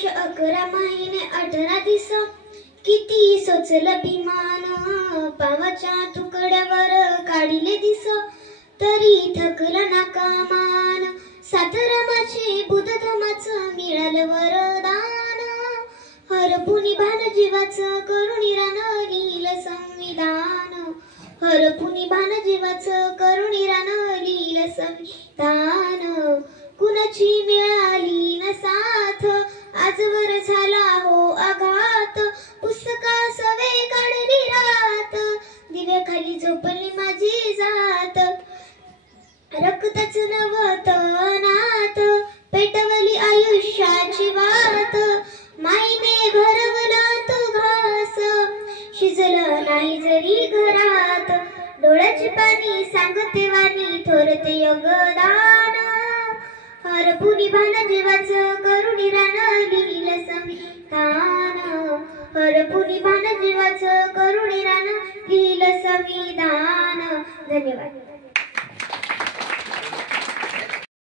वर्ष 11 महिने 18 दिस किती सोचल भीमान पावाच्या तुकड्यावर काढिले दिस तरी थकला ना कामान सातरामाचे बुद्धधमाचं मिळालं वरदान हरपुनी भान जीवाचं करुणीरान लील संविधान हरपुनी भान जीवाचं करुणीरान लील संविधान कुणाची मिळाली न साथ आजवर झाला हो आघात पुस्तका सवे काढली रात दिव्याखाली झोपली माझी जात रक्तच नवत नात पेटवली आयुष्याची वात माईने भरवला तो घास शिजलं नाही जरी घरात डोळ्याचे पाणी सांगते वाणी थोरते योगदान हरपुनी भान जीवाचं करुणीरान लील संविधान हरपुनी भान जीवाचं करुणीरान लील संविधान। धन्यवाद।